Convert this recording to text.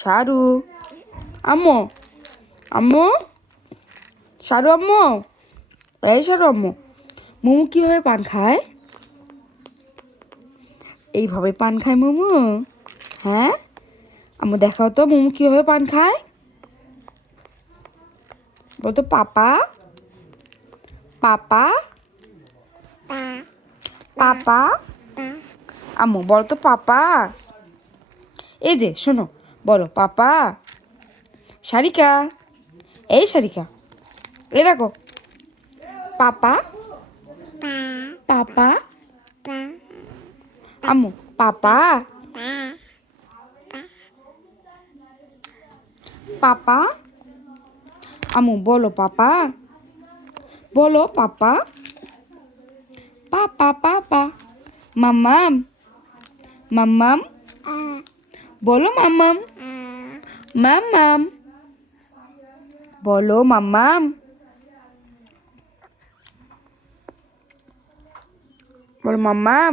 সারু আম্মু আম্মু সারু আম্মু এই সারু আম্মু মোমো কীভাবে পান খায়? এইভাবে পান খায় মোমো? হ্যাঁ আম্মু দেখাও তো মোমো কীভাবে পান খায়? বলতো পাপা পাপা পাপা আম্মু বলো তো পাপা। এই যে শোনো বলো পাপা। সারিকা এই সারিকা এই দেখো পাপা পাপা আম্মু পাপা পাপা আম্মু বলো পাপা বলো পাপা পাপা পাপা মাম্মাম মাম্মাম বলো মাম্মাম মাম্মাম বলো মাম্মাম বলো মাম্মাম